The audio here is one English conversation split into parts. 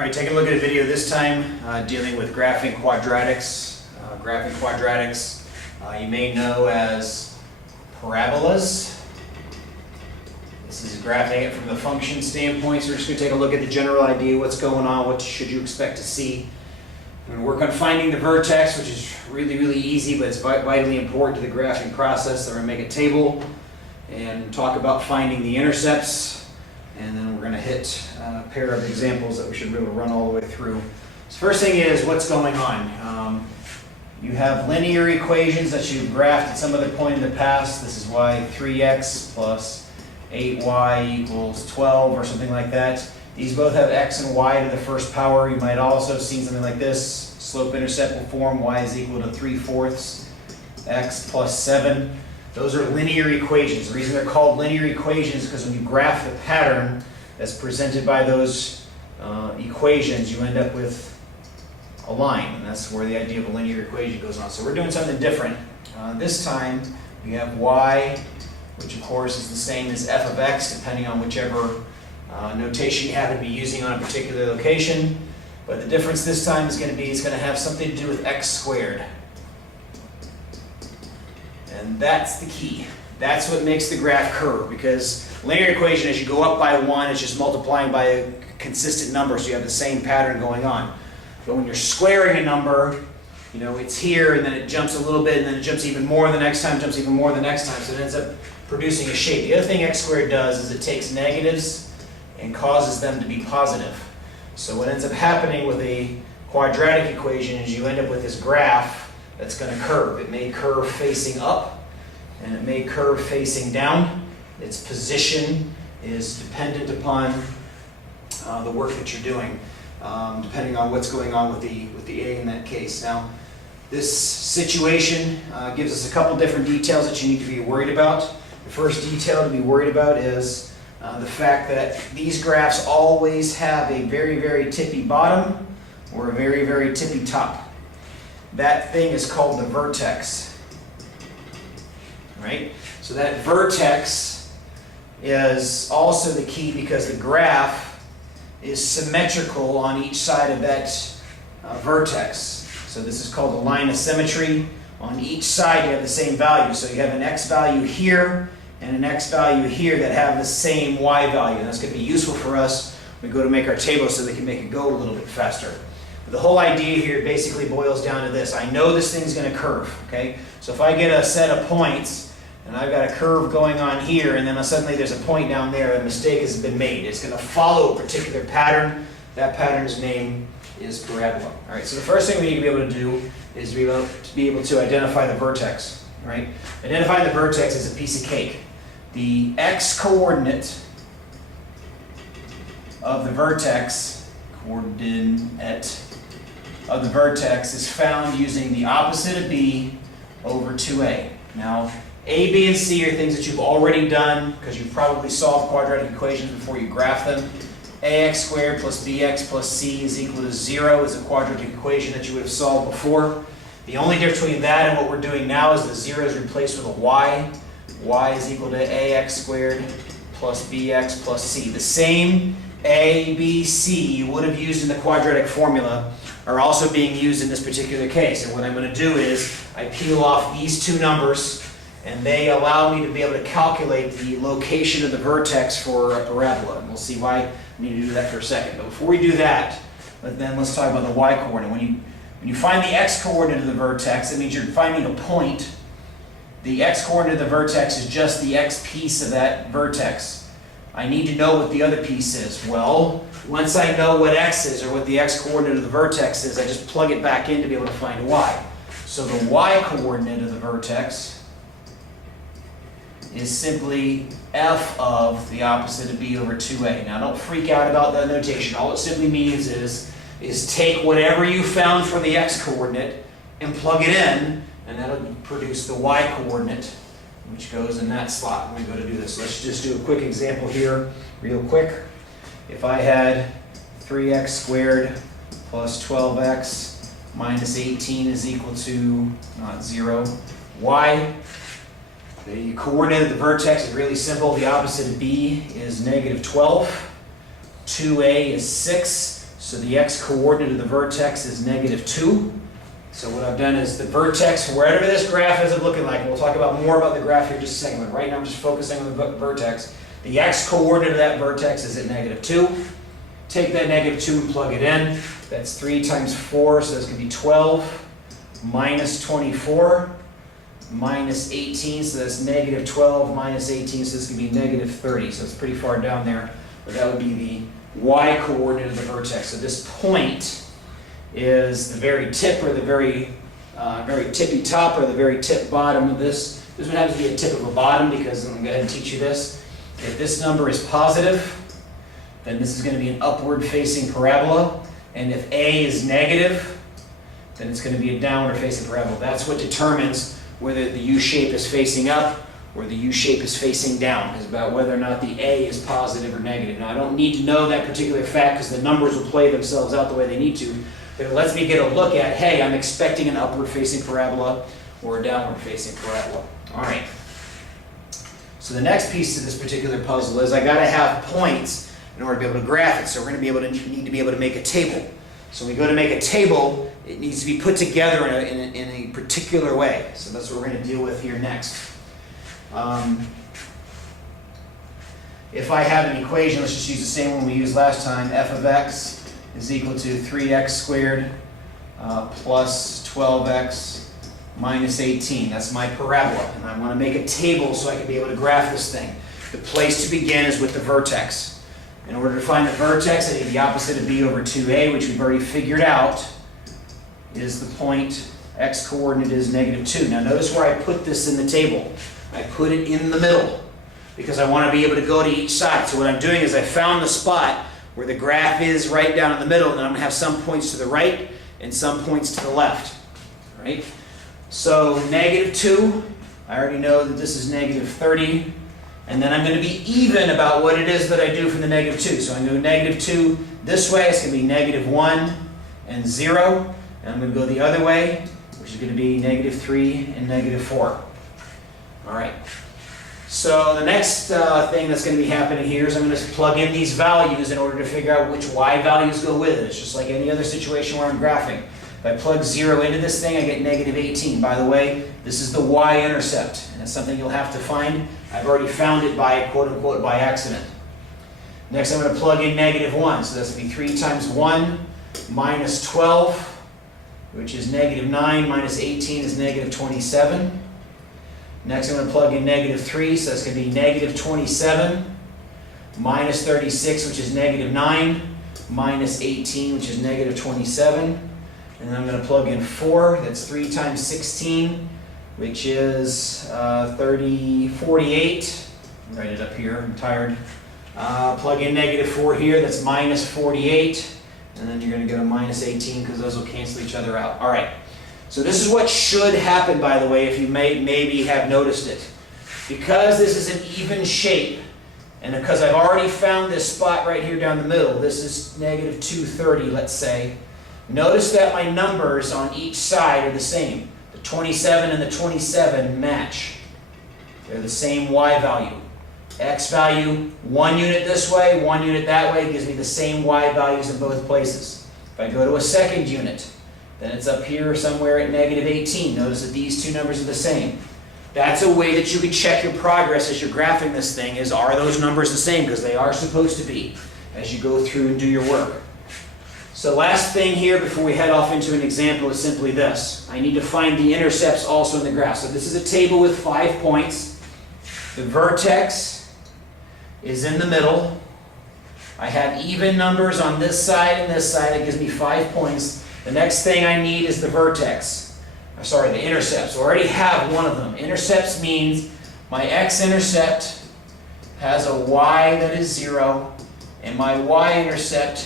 All right, taking a look at a video this time dealing with graphing quadratics. You may know as parabolas. This is graphing it from the function standpoint, so we're just going to take a look at the general idea, what's going on, what should you expect to see. I'm going to work on finding the vertex, which is really easy, but it's vitally important to the graphing process. So we're going to make a table and talk about finding the intercepts. And then we're going to hit a pair of examples that we should be able to run all the way through. So first thing is, what's going on? You have linear equations that you've graphed at some other point in the past. This is why 3x plus 8y equals 12 or something like that. These both have x and y to the first power. You might also have seen something like this. Slope-intercept will form y is equal to 3/4 x plus 7. Those are linear equations. The reason they're called linear equations is because when you graph the pattern that's presented by those equations, you end up with a line, and that's where the idea of a linear equation goes on. So we're doing something different. This time we have y, which of course is the same as f of x, depending on whichever notation you happen to be using on a particular location. But the difference this time is going to be, it's going to have something to do with x squared. And that's the key. That's what makes the graph curve, because linear equation, as you go up by 1, it's just multiplying by a consistent number, so you have the same pattern going on. But when you're squaring a number, you know, it's here, and then it jumps a little bit, and then it jumps even more the next time, jumps even more the next time, so it ends up producing a shape. The other thing x squared does is it takes negatives and causes them to be positive. So what ends up happening with a quadratic equation is you end up with this graph that's going to curve. It may curve facing up, and it may curve facing down. Its position is dependent upon the work that you're doing, depending on what's going on with the A in that case. Now, this situation gives us a couple different details that you need to be worried about. The first detail to be worried about is the fact that these graphs always have a very tippy bottom or a very tippy top. That thing is called the vertex, right? So that vertex is also the key because the graph is symmetrical on each side of that vertex. So this is called the line of symmetry. On each side you have the same value. So you have an x value here and an x value here that have the same y value. And that's going to be useful for us when we go to make our table so they can make it go a little bit faster. The whole idea here basically boils down to this. I know this thing's going to curve, okay? So if I get a set of points, and I've got a curve going on here, and then suddenly there's a point down there, a mistake has been made. It's going to follow a particular pattern. That pattern's name is parabola. All right, so the first thing we need to be able to do is to be able to identify the vertex, right? Identifying the vertex is a piece of cake. The x-coordinate of the vertex, is found using the opposite of b over 2a. Now, a, b, and c are things that you've already done because you've probably solved quadratic equations before you graph them. ax squared plus bx plus c is equal to 0 is a quadratic equation that you would have solved before. The only difference between that and what we're doing now is the 0 is replaced with a y. Y is equal to ax squared plus bx plus c. The same a, b, c you would have used in the quadratic formula are also being used in this particular case. And what I'm going to do is I peel off these two numbers, and they allow me to be able to calculate the location of the vertex for a parabola. And we'll see why I need to do that for a second. But before we do that, let's talk about the y-coordinate. When you find the x-coordinate of the vertex, it means you're finding a point. The x-coordinate of the vertex is just the x piece of that vertex. I need to know what the other piece is. Well, once I know what x is, or what the x-coordinate of the vertex is, I just plug it back in to be able to find y. So the y-coordinate of the vertex is simply f of the opposite of b over 2a. Now don't freak out about that notation. All it simply means is take whatever you found for the x-coordinate and plug it in, and that'll produce the y-coordinate, which goes in that slot when we go to do this. Let's just do a quick example here, real quick. If I had 3x squared plus 12x minus 18 is equal to, not 0, y. The coordinate of the vertex is really simple. The opposite of b is -12. 2a is 6. So the x-coordinate of the vertex is -2. So what I've done is the vertex, wherever this graph is looking like, and we'll talk about more about the graph here in just a second, but right now I'm just focusing on the vertex. The x-coordinate of that vertex is at -2. Take that -2 and plug it in. That's 3 times 4, so that's going to be 12, minus 24, minus 18, so that's -12 minus 18, so this is going to be -30, so it's pretty far down there. But that would be the y-coordinate of the vertex. So this point is the very tip or the very tippy top or the very tip bottom of this. This one happens to be a tip of a bottom because I'm going to go ahead and teach you this. If this number is positive, then this is going to be an upward facing parabola. And if A is negative, then it's going to be a downward facing parabola. That's what determines whether the U shape is facing up or the U shape is facing down. It's about whether or not the A is positive or negative. Now I don't need to know that particular fact because the numbers will play themselves out the way they need to. But it lets me get a look at, hey, I'm expecting an upward facing parabola or a downward facing parabola. All right. So the next piece to this particular puzzle is I got to have points in order to be able to graph it. So we're going to need to be able to make a table. So when we go to make a table, it needs to be put together in a particular way. So that's what we're going to deal with here next. If I have an equation, let's just use the same one we used last time. F of x is equal to 3x squared plus 12x minus 18. That's my parabola. And I want to make a table so I can be able to graph this thing. The place to begin is with the vertex. In order to find the vertex, I need the opposite of b over 2a, which we've already figured out is the point x-coordinate is -2. Now notice where I put this in the table. I put it in the middle because I want to be able to go to each side. So what I'm doing is I found the spot where the graph is right down in the middle, and I'm going to have some points to the right and some points to the left. Right? So -2, I already know that this is -30. And then I'm going to be even about what it is that I do from the -2. So I'm going to go -2 this way. It's going to be -1 and 0. And I'm going to go the other way, which is going to be -3 and -4. All right. So the next thing that's going to be happening here is I'm going to plug in these values in order to figure out which y values go with it. It's just like any other situation where I'm graphing. If I plug 0 into this thing, I get -18. By the way, this is the y-intercept, and it's something you'll have to find. I've already found it by, quote-unquote, by accident. Next, I'm going to plug in -1. So that's going to be 3 times 1 minus 12, which is -9, minus 18 is -27. Next, I'm going to plug in -3, so that's going to be -27 minus 36, which is -9, minus 18, which is -27. And then I'm going to plug in 4, that's 3 times 16, which is 48. Write it up here, I'm tired. Plug in -4 here, that's minus 48. And then you're going to get a minus 18 because those will cancel each other out. All right. So this is what should happen, by the way, if you maybe have noticed it. Because this is an even shape, and because I've already found this spot right here down the middle, this is -230, let's say. Notice that my numbers on each side are the same. The 27 and the 27 match. They're the same y value. X value, 1 unit this way, 1 unit that way, gives me the same y values in both places. If I go to a second unit, then it's up here somewhere at -18. Notice that these two numbers are the same. That's a way that you can check your progress as you're graphing this thing, is are those numbers the same? Because they are supposed to be as you go through and do your work. So last thing here before we head off into an example is simply this. I need to find the intercepts also in the graph. So this is a table with 5 points. The vertex is in the middle. I have even numbers on this side and this side. That gives me 5 points. The next thing I need is the vertex. The intercepts. I already have one of them. Intercepts means my x-intercept has a y that is 0, and my y-intercept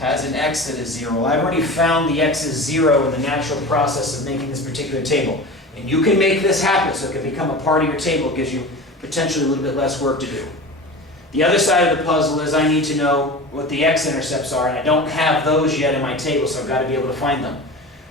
has an x that is 0. Well, I've already found the x is 0 in the natural process of making this particular table. And you can make this happen so it can become a part of your table. It gives you potentially a little bit less work to do. The other side of the puzzle is I need to know what the x-intercepts are, and I don't have those yet in my table, so I've got to be able to find them.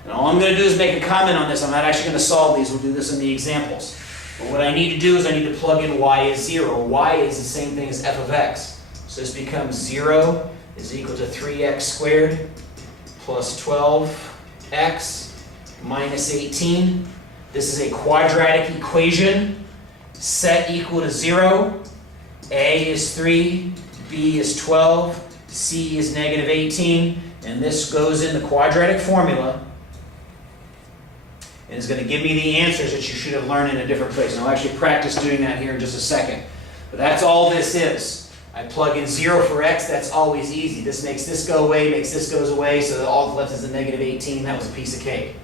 And all I'm going to do is make a comment on this. I'm not actually going to solve these. We'll do this in the examples. But what I need to do is I need to plug in y is 0. Y is the same thing as f of x. So this becomes 0 is equal to 3x squared plus 12x minus 18. This is a quadratic equation. Set equal to 0. A is 3, B is 12, C is negative 18, and this goes in the quadratic formula and is going to give me the answers that you should have learned in a different place. And I'll actually practice doing that here in just a second. But that's all this is. I plug in 0 for x, that's always easy. This makes this go away, makes this goes away, so that all that's left is a negative 18. That was a piece of cake.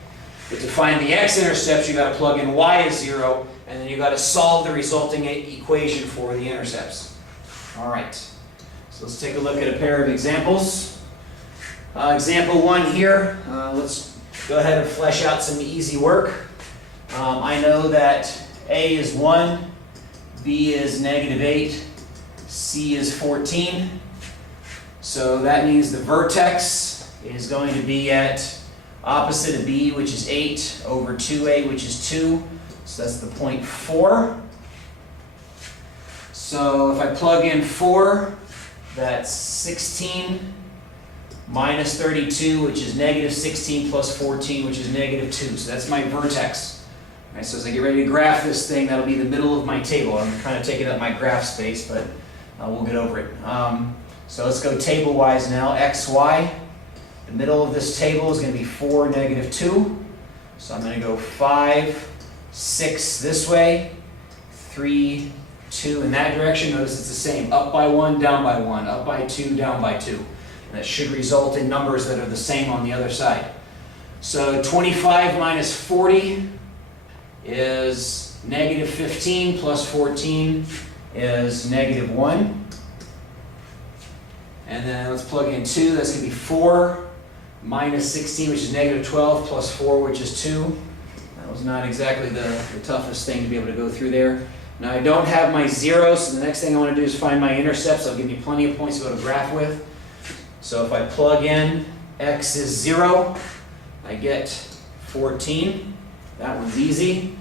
But to find the x-intercepts, you've got to plug in y as 0, and then you've got to solve the resulting equation for the intercepts. All right, so let's take a look at a pair of examples. Example 1 here, let's go ahead and flesh out some easy work. I know that A is 1, B is negative 8, C is 14. So that means the vertex is going to be at opposite of B, which is 8, over 2A, which is 2. So that's the point 4. So if I plug in 4, that's 16 minus 32, which is negative 16, plus 14, which is negative 2. So that's my vertex. All right, so as I get ready to graph this thing, that'll be the middle of my table. I'm kind of taking up my graph space, but we'll get over it. So let's go table-wise now. X, Y. The middle of this table is going to be 4, negative 2. So I'm going to go 5, 6 this way, 3, 2 in that direction. Notice it's the same. Up by 1, down by 1. Up by 2, down by 2. And that should result in numbers that are the same on the other side. So 25 minus 40 is negative 15, plus 14 is negative 1. And then let's plug in 2. That's going to be 4 minus 16, which is negative 12, plus 4, which is 2. That was not exactly the toughest thing to be able to go through there. Now I don't have my 0, so the next thing I want to do is find my intercepts. That'll give me plenty of points to go to graph with. So if I plug in x is 0, I get 14. That one's easy.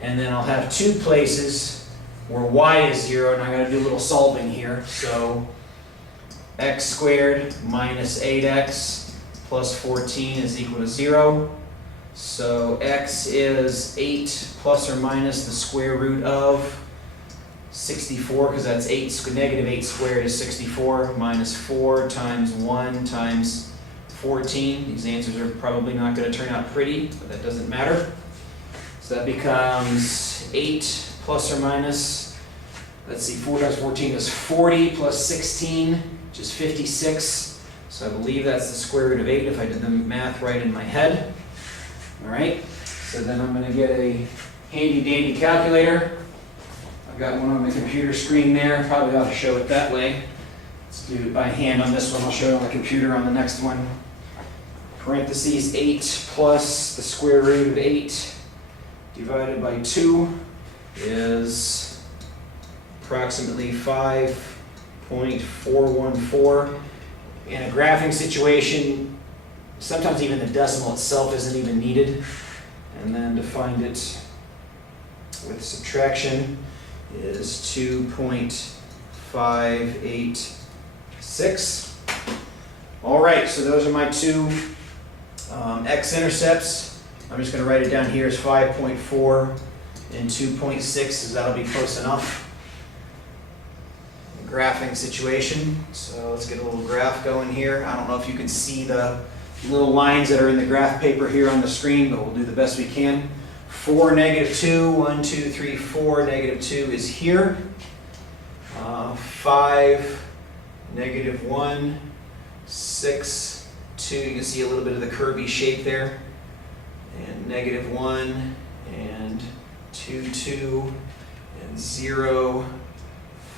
And then I'll have 2 places where y is 0, and I got to do a little solving here. So x squared minus 8x plus 14 is equal to 0. So x is 8 plus or minus the square root of 64, because that's 8, negative 8 squared is 64, minus 4 times 1 times 14. These answers are probably not going to turn out pretty, but that doesn't matter. So that becomes 8 plus or minus, let's see, 4 times 14 is 40, plus 16, which is 56. So I believe that's the square root of 8 if I did the math right in my head. All right, so then I'm going to get a handy dandy calculator. I've got one on the computer screen there. Probably ought to show it that way. Let's do it by hand on this one. I'll show it on the computer on the next one. Parentheses 8 plus the square root of 8 divided by 2 is approximately 5.414. In a graphing situation, sometimes even the decimal itself isn't even needed. And then to find it with subtraction is 2.586. All right, so those are my 2 x-intercepts. I'm just going to write it down here as 5.4 and 2.6, because that'll be close enough. Graphing situation. So let's get a little graph going here. I don't know if you can see the little lines that are in the graph paper here on the screen, but we'll do the best we can. 4, negative 2, 1, 2, 3, 4, negative 2 is here. 5, negative 1, 6, 2. You can see a little bit of the curvy shape there. And negative 1, and 2, 2, and 0.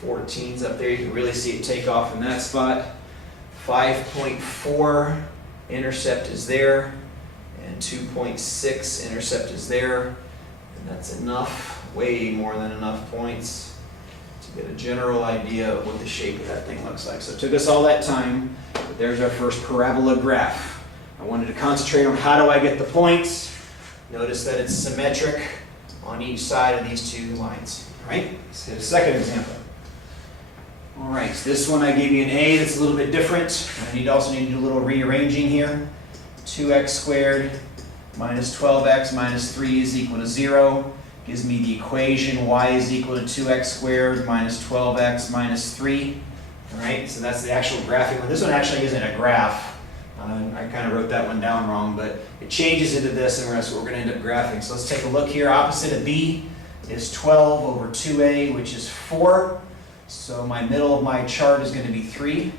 14's up there. You can really see it take off in that spot. 5.4 intercept is there, and 2.6 intercept is there, and that's enough, way more than enough points to get a general idea of what the shape of that thing looks like. So it took us all that time, but there's our first parabola graph. I wanted to concentrate on how do I get the points. Notice that it's symmetric on each side of these 2 lines. All right, let's hit a second example. All All right, so this one I gave you an A that's a little bit different. I also need to do a little rearranging here. 2x squared minus 12x minus 3 is equal to 0. Gives me the equation y is equal to 2x squared minus 12x minus 3. All right, so that's the actual graphing one. This one actually isn't a graph. I kind of wrote that one down wrong, but it changes into this, and that's what we're going to end up graphing. So let's take a look here. Opposite of b is 12 over 2a, which is 4. So my middle of my chart is going to be 3.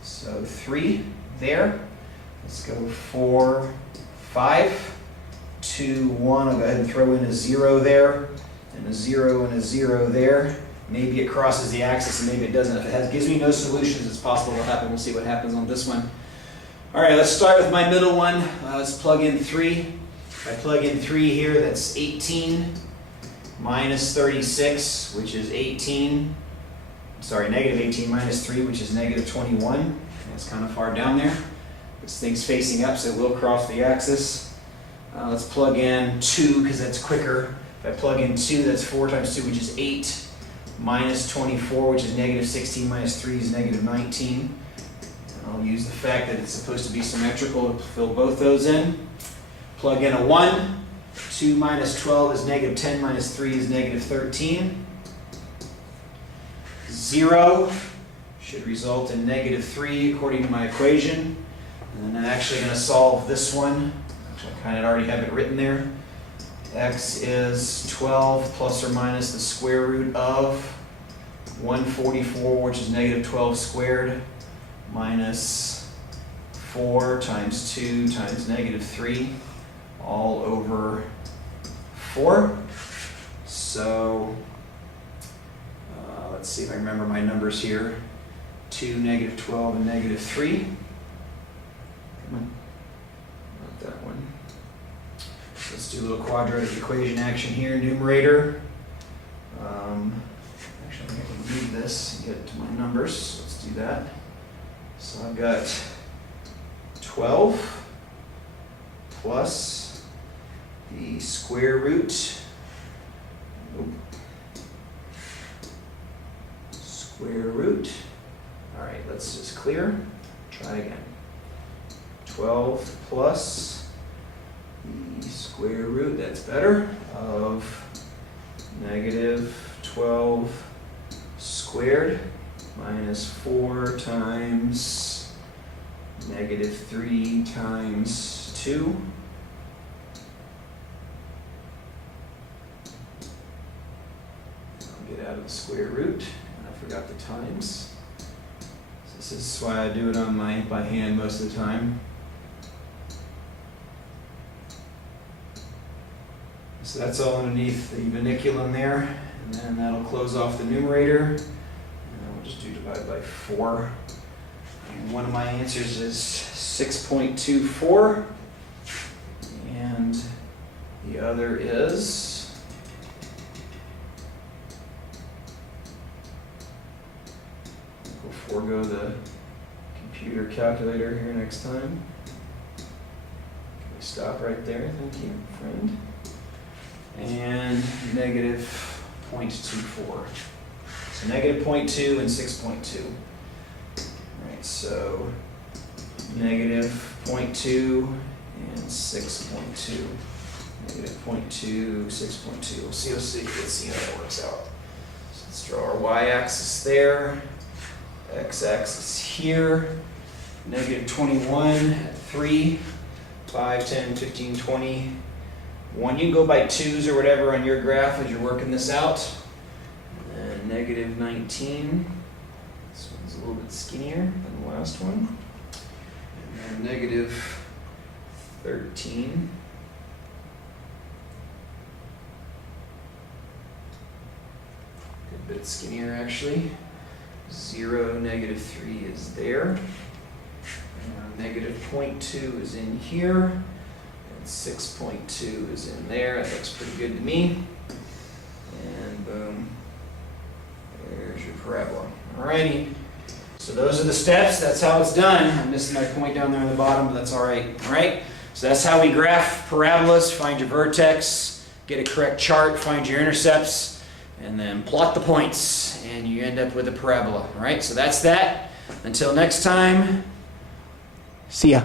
So 3 there. Let's go 4, 5, 2, 1. I'll go ahead and throw in a 0 there, and a 0 and a 0 there. Maybe it crosses the axis and maybe it doesn't. If it gives me no solutions, it's possible it'll happen. We'll see what happens on this one. All right, let's start with my middle one. Let's plug in 3. If I plug in 3 here, that's 18 minus 36, which is 18. Sorry, negative 18 minus 3, which is negative 21. That's kind of far down there. This thing's facing up, so it will cross the axis. Let's plug in 2, because that's quicker. If I plug in 2, that's 4 times 2, which is 8. Minus 24, which is negative 16 minus 3 is negative 19. And I'll use the fact that it's supposed to be symmetrical to fill both those in. Plug in a 1. 2 minus 12 is negative 10 minus 3 is negative 13. 0 should result in negative 3 according to my equation. And then I'm actually going to solve this one. Actually, I kind of already have it written there. X is 12 plus or minus the square root of 144, which is negative 12 squared, minus 4 times 2 times negative 3, all over 4. So let's see if I remember my numbers here. 2, negative 12, and negative 3. Come on, not that one. Let's do a little quadratic equation action here. Numerator. Actually, I think I can move this and get to my numbers. Let's do that. So I've got 12 plus the square root. Square root. All right, let's just clear. Try again. 12 plus the square root, that's better, of negative 12 squared minus 4 times negative 3 times 2. I'll get out of the square root, and I forgot the times. So this is why I do it on by hand most of the time. So that's all underneath the verniculum there, and then that'll close off the numerator, and then we'll just do divide by 4. And one of my answers is 6.24, and the other is we'll forego the computer calculator here next time. Can we stop right there? Thank you, friend. And negative 0.24. So negative 0.2 and 6.2. All right, so negative 0.2 and 6.2. Negative 0.2, 6.2. We'll see. Let's see how that works out. So let's draw our y-axis there. X-axis here. Negative 21 at 3, 5, 10, 15, 20. 1, you can go by 2s or whatever on your graph as you're working this out. And then negative 19. This one's a little bit skinnier than the last one. And then negative 13. A bit skinnier actually. 0, negative 3 is there. Negative 0.2 is in here. 6.2 is in there. That looks pretty good to me. And boom, there's your parabola. Alrighty. So those are the steps. That's how it's done. I'm missing my point down there on the bottom, but that's all right. All right. So that's how we graph parabolas. Find your vertex, get a correct chart, find your intercepts, and then plot the points. And and you end up with a parabola. All right, so that's that. Until next time, see ya.